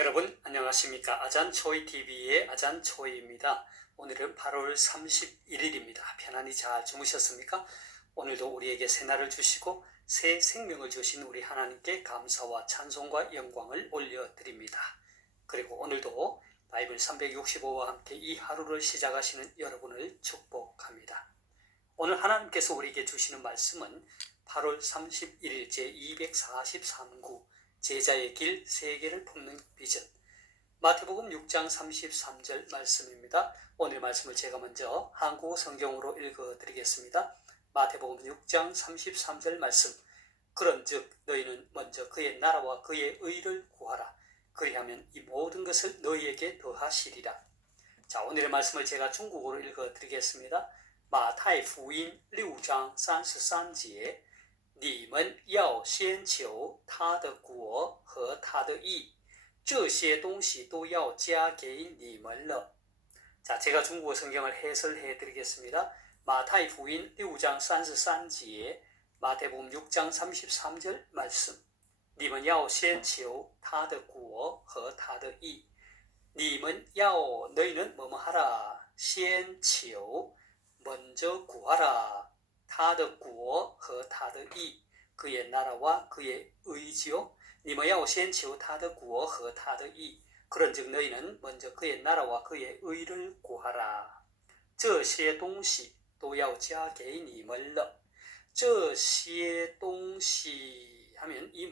여러분 안녕하십니까? 아잔초이TV의 아잔초이입니다. 오늘은 8월 31일입니다. 편안히 잘 주무셨습니까? 오늘도 우리에게 새날을 주시고 새 생명을 주신 우리 하나님께 감사와 찬송과 영광을 올려드립니다. 그리고 오늘도 바이블 365와 함께 이 하루를 시작하시는 여러분을 축복합니다. 오늘 하나님께서 우리에게 주시는 말씀은 8월 31일 제243구 제자의 길 세계를 품는 비전, 마태복음 6장 33절 말씀입니다. 오늘 말씀을 제가 먼저 한국어 성경으로 읽어드리겠습니다. 마태복음 6장 33절 말씀. 그런즉 너희는 먼저 그의 나라와 그의 의를 구하라. 그리하면 이 모든 것을 너희에게 더하시리라. 자, 오늘의 말씀을 제가 중국어로 읽어드리겠습니다. 마타이福音 6장 33节你们要先求他的国和他的义，这些东西都要加给你们了。 자, 제가 중국어 성경을 해설해 드리겠습니다. 마타이福音 6장 33节, 마태복음 6장 33절 말씀. 你们要先求他的国和他的义。你们要 너희는 뭐뭐 하라. 先求 먼저 구하라. 他的国和他的义 그의 나라와 그의 의지요. 你们要先求他的国和他的义 그런즉 너희는 먼저 그의 나라와 그의 의를 구하라. 这些东西都要加给你们了。这些东西 하면 이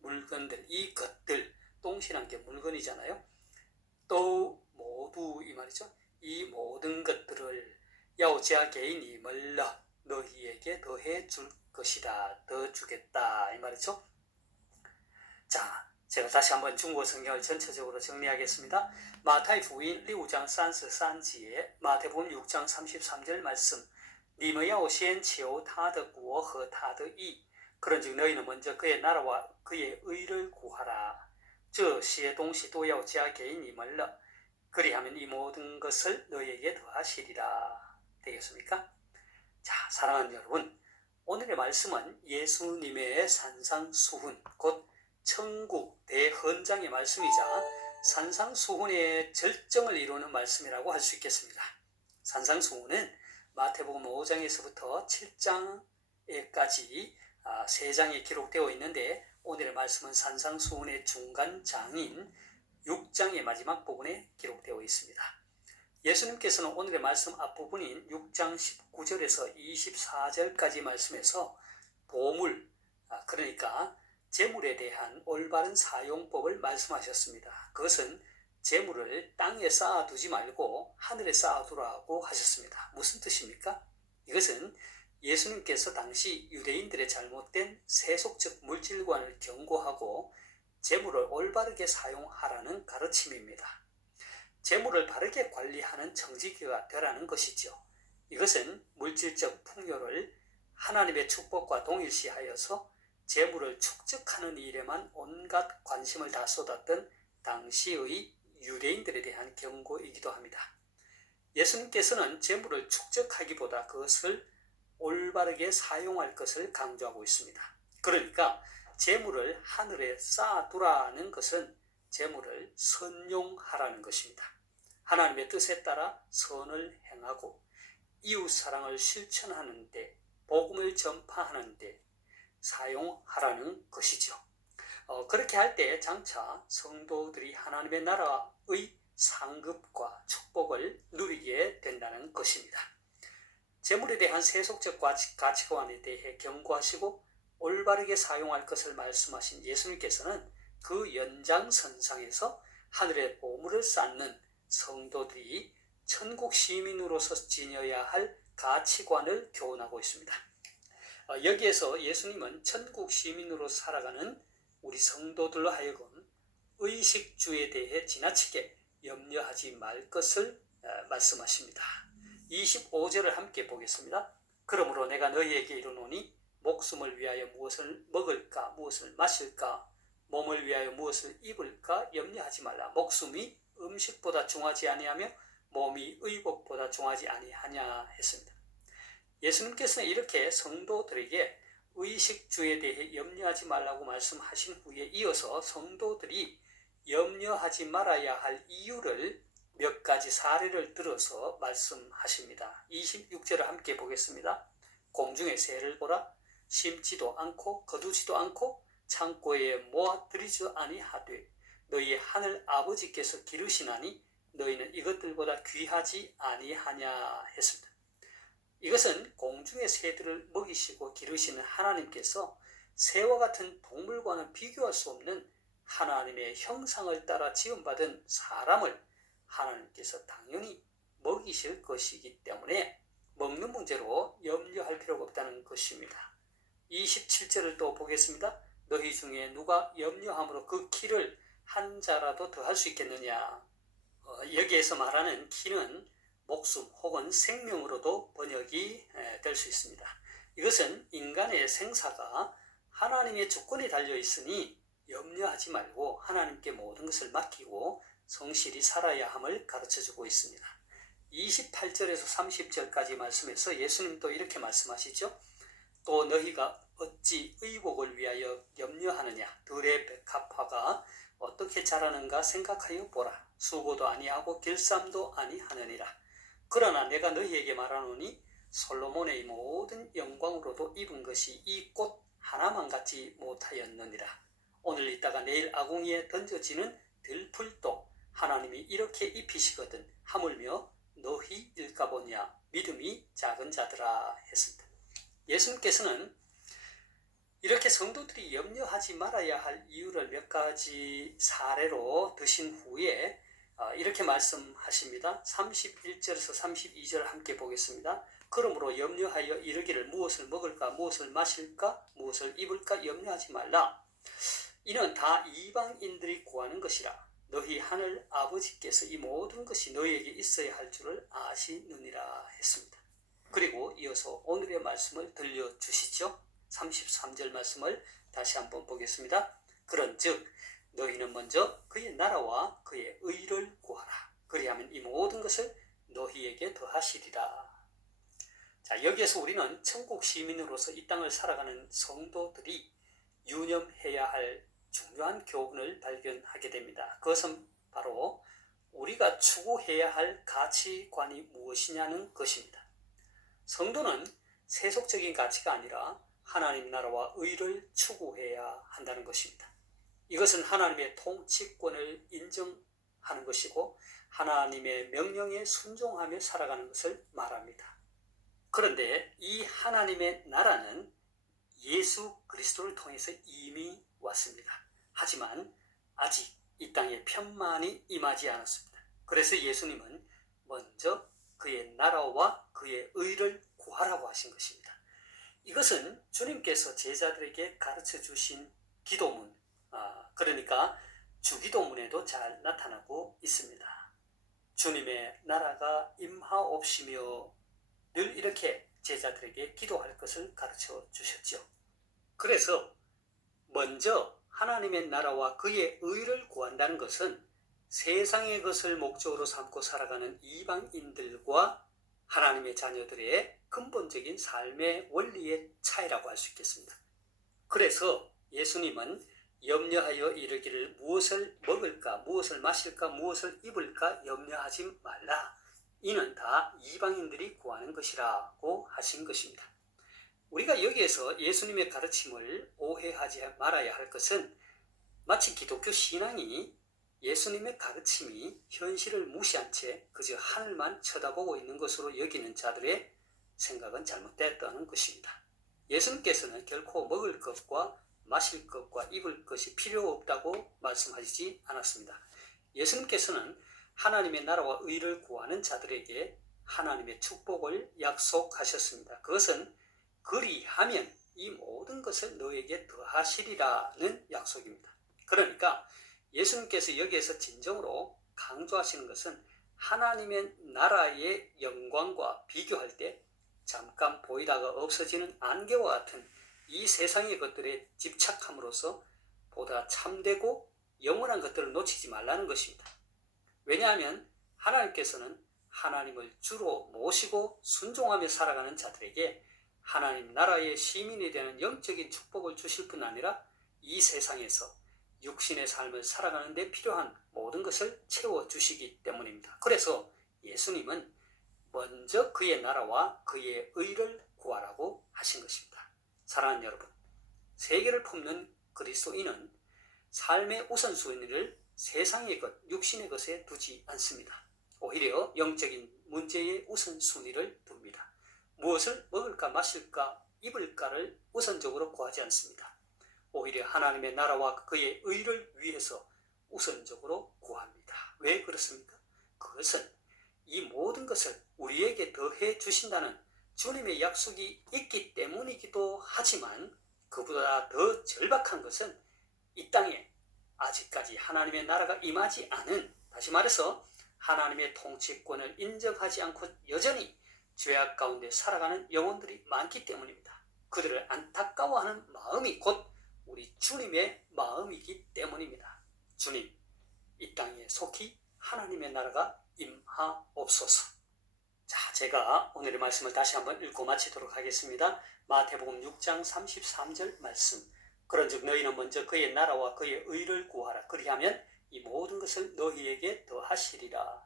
물건들, 이 것들, 동시라는 게 물건이잖아요. 또 모두 이 말이죠. 이 모든 것들을 要加给你们了 너희에게 더해 줄 것이다. 더 주겠다. 이 말이죠. 자, 제가 다시 한번 중국어 성경을 전체적으로 정리하겠습니다. 마타이福音 6장 33节, 마태복음 6장 33절 말씀. 你们要先求他的国和他的义 그런즉 너희는 먼저 그의 나라와 그의 의를 구하라. 这些东西都要加给你们了 그리하면 이 모든 것을 너희에게 더하시리라. 되겠습니까? 자, 사랑하는 여러분, 오늘의 말씀은 예수님의 산상수훈, 곧 천국 대헌장의 말씀이자 산상수훈의 절정을 이루는 말씀이라고 할 수 있겠습니다. 산상수훈은 마태복음 5장에서부터 7장에까지 3장이 기록되어 있는데 오늘의 말씀은 산상수훈의 중간장인 6장의 마지막 부분에 기록되어 있습니다. 예수님께서는 오늘의 말씀 앞부분인 6장 19절에서 24절까지 말씀에서 보물, 그러니까 재물에 대한 올바른 사용법을 말씀하셨습니다. 그것은 재물을 땅에 쌓아두지 말고 하늘에 쌓아두라고 하셨습니다. 무슨 뜻입니까? 이것은 예수님께서 당시 유대인들의 잘못된 세속적 물질관을 경고하고 재물을 올바르게 사용하라는 가르침입니다. 재물을 바르게 관리하는 청지기가 되라는 것이죠. 이것은 물질적 풍요를 하나님의 축복과 동일시하여서 재물을 축적하는 일에만 온갖 관심을 다 쏟았던 당시의 유대인들에 대한 경고이기도 합니다. 예수님께서는 재물을 축적하기보다 그것을 올바르게 사용할 것을 강조하고 있습니다. 그러니까 재물을 하늘에 쌓아두라는 것은 재물을 선용하라는 것입니다. 하나님의 뜻에 따라 선을 행하고 이웃사랑을 실천하는 데, 복음을 전파하는 데 사용하라는 것이죠. 그렇게 할 때 장차 성도들이 하나님의 나라의 상급과 축복을 누리게 된다는 것입니다. 재물에 대한 세속적 가치관에 대해 경고하시고 올바르게 사용할 것을 말씀하신 예수님께서는 그 연장선상에서 하늘의 보물을 쌓는 성도들이 천국 시민으로서 지녀야 할 가치관을 교훈하고 있습니다. 여기에서 예수님은 천국 시민으로 살아가는 우리 성도들로 하여금 의식주에 대해 지나치게 염려하지 말 것을 말씀하십니다. 25절을 함께 보겠습니다. 그러므로 내가 너희에게 이르노니 목숨을 위하여 무엇을 먹을까 무엇을 마실까 몸을 위하여 무엇을 입을까 염려하지 말라. 목숨이 음식보다 중하지 아니하며 몸이 의복보다 중하지 아니하냐 했습니다. 예수님께서는 이렇게 성도들에게 의식주에 대해 염려하지 말라고 말씀하신 후에 이어서 성도들이 염려하지 말아야 할 이유를 몇 가지 사례를 들어서 말씀하십니다. 26절을 함께 보겠습니다. 공중의 새를 보라. 심지도 않고 거두지도 않고 창고에 모아들이지 아니하되 너희 하늘 아버지께서 기르시나니 너희는 이것들보다 귀하지 아니하냐 했습니다. 이것은 공중의 새들을 먹이시고 기르시는 하나님께서 새와 같은 동물과는 비교할 수 없는 하나님의 형상을 따라 지음받은 사람을 하나님께서 당연히 먹이실 것이기 때문에 먹는 문제로 염려할 필요가 없다는 것입니다. 27절을 또 보겠습니다. 너희 중에 누가 염려함으로 그 키를 한 자라도 더 할 수 있겠느냐. 여기에서 말하는 키는 목숨 혹은 생명으로도 번역이 될 수 있습니다. 이것은 인간의 생사가 하나님의 주권에 달려 있으니 염려하지 말고 하나님께 모든 것을 맡기고 성실히 살아야 함을 가르쳐주고 있습니다. 28절에서 30절까지 말씀에서 예수님도 이렇게 말씀하시죠. 또 너희가 어찌 의복을 위하여 염려하느냐. 들의 백합화가 어떻게 자라는가 생각하여 보라. 수고도 아니하고 길쌈도 아니하느니라. 그러나 내가 너희에게 말하노니 솔로몬의 모든 영광으로도 입은 것이 이 꽃 하나만 갖지 못하였느니라. 오늘 있다가 내일 아궁이에 던져지는 들풀도 하나님이 이렇게 입히시거든 하물며 너희일까 보냐. 믿음이 작은 자들아 했습니다. 예수님께서는 이렇게 성도들이 염려하지 말아야 할 이유를 몇 가지 사례로 드신 후에 이렇게 말씀하십니다. 31절에서 32절 함께 보겠습니다. 그러므로 염려하여 이르기를 무엇을 먹을까 무엇을 마실까 무엇을 입을까 염려하지 말라. 이는 다 이방인들이 구하는 것이라. 너희 하늘 아버지께서 이 모든 것이 너희에게 있어야 할 줄을 아시느니라 했습니다. 그리고 이어서 오늘의 말씀을 들려주시죠. 33절 말씀을 다시 한번 보겠습니다. 그런즉 너희는 먼저 그의 나라와 그의 의를 구하라. 그리하면 이 모든 것을 너희에게 더하시리라. 자, 여기에서 우리는 천국 시민으로서 이 땅을 살아가는 성도들이 유념해야 할 중요한 교훈을 발견하게 됩니다. 그것은 바로 우리가 추구해야 할 가치관이 무엇이냐는 것입니다. 성도는 세속적인 가치가 아니라 하나님 나라와 의를 추구해야 한다는 것입니다. 이것은 하나님의 통치권을 인정하는 것이고 하나님의 명령에 순종하며 살아가는 것을 말합니다. 그런데 이 하나님의 나라는 예수 그리스도를 통해서 이미 왔습니다. 하지만 아직 이 땅에 편만이 임하지 않았습니다. 그래서 예수님은 먼저 그의 나라와 그의 의를 구하라고 하신 것입니다. 이것은 주님께서 제자들에게 가르쳐 주신 기도문, 그러니까 주기도문에도 잘 나타나고 있습니다. 주님의 나라가 임하옵시며 늘 이렇게 제자들에게 기도할 것을 가르쳐 주셨죠. 그래서 먼저 하나님의 나라와 그의 의를 구한다는 것은 세상의 것을 목적으로 삼고 살아가는 이방인들과 하나님의 자녀들의 근본적인 삶의 원리의 차이라고 할 수 있겠습니다. 그래서 예수님은 염려하여 이르기를 무엇을 먹을까, 무엇을 마실까, 무엇을 입을까 염려하지 말라. 이는 다 이방인들이 구하는 것이라고 하신 것입니다. 우리가 여기에서 예수님의 가르침을 오해하지 말아야 할 것은 마치 기독교 신앙이 예수님의 가르침이 현실을 무시한 채 그저 하늘만 쳐다보고 있는 것으로 여기는 자들의 생각은 잘못됐다는 것입니다. 예수님께서는 결코 먹을 것과 마실 것과 입을 것이 필요 없다고 말씀하시지 않았습니다. 예수님께서는 하나님의 나라와 의를 구하는 자들에게 하나님의 축복을 약속하셨습니다. 그것은 그리하면 이 모든 것을 너에게 더하시리라는 약속입니다. 그러니까 예수님께서 여기에서 진정으로 강조하시는 것은 하나님의 나라의 영광과 비교할 때 잠깐 보이다가 없어지는 안개와 같은 이 세상의 것들에 집착함으로써 보다 참되고 영원한 것들을 놓치지 말라는 것입니다. 왜냐하면 하나님께서는 하나님을 주로 모시고 순종하며 살아가는 자들에게 하나님 나라의 시민이 되는 영적인 축복을 주실 뿐 아니라 이 세상에서 육신의 삶을 살아가는 데 필요한 모든 것을 채워주시기 때문입니다. 그래서 예수님은 먼저 그의 나라와 그의 의를 구하라고 하신 것입니다. 사랑하는 여러분, 세계를 품는 그리스도인은 삶의 우선순위를 세상의 것, 육신의 것에 두지 않습니다. 오히려 영적인 문제에 우선순위를 둡니다. 무엇을 먹을까 마실까 입을까를 우선적으로 구하지 않습니다. 오히려 하나님의 나라와 그의 의를 위해서 우선적으로 구합니다. 왜 그렇습니까? 그것은 이 모든 것을 우리에게 더해 주신다는 주님의 약속이 있기 때문이기도 하지만, 그보다 더 절박한 것은 이 땅에 아직까지 하나님의 나라가 임하지 않은, 다시 말해서 하나님의 통치권을 인정하지 않고 여전히 죄악 가운데 살아가는 영혼들이 많기 때문입니다. 그들을 안타까워하는 마음이 곧 우리 주님의 마음이기 때문입니다. 주님, 이 땅에 속히 하나님의 나라가 임하옵소서. 자, 제가 오늘의 말씀을 다시 한번 읽고 마치도록 하겠습니다. 마태복음 6장 33절 말씀. 그런즉 너희는 먼저 그의 나라와 그의 의를 구하라. 그리하면 이 모든 것을 너희에게 더하시리라.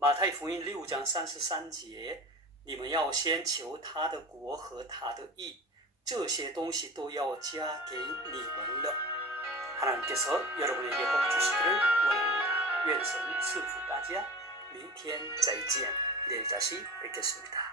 马太福音6章33节，你们要先求他的国和他的义，这些东西都要加给你们了。 하나님께서 여러분에게 복 주시기를 원합니다.愿神赐福大家。明天再见。 내일 다시 뵙겠습니다.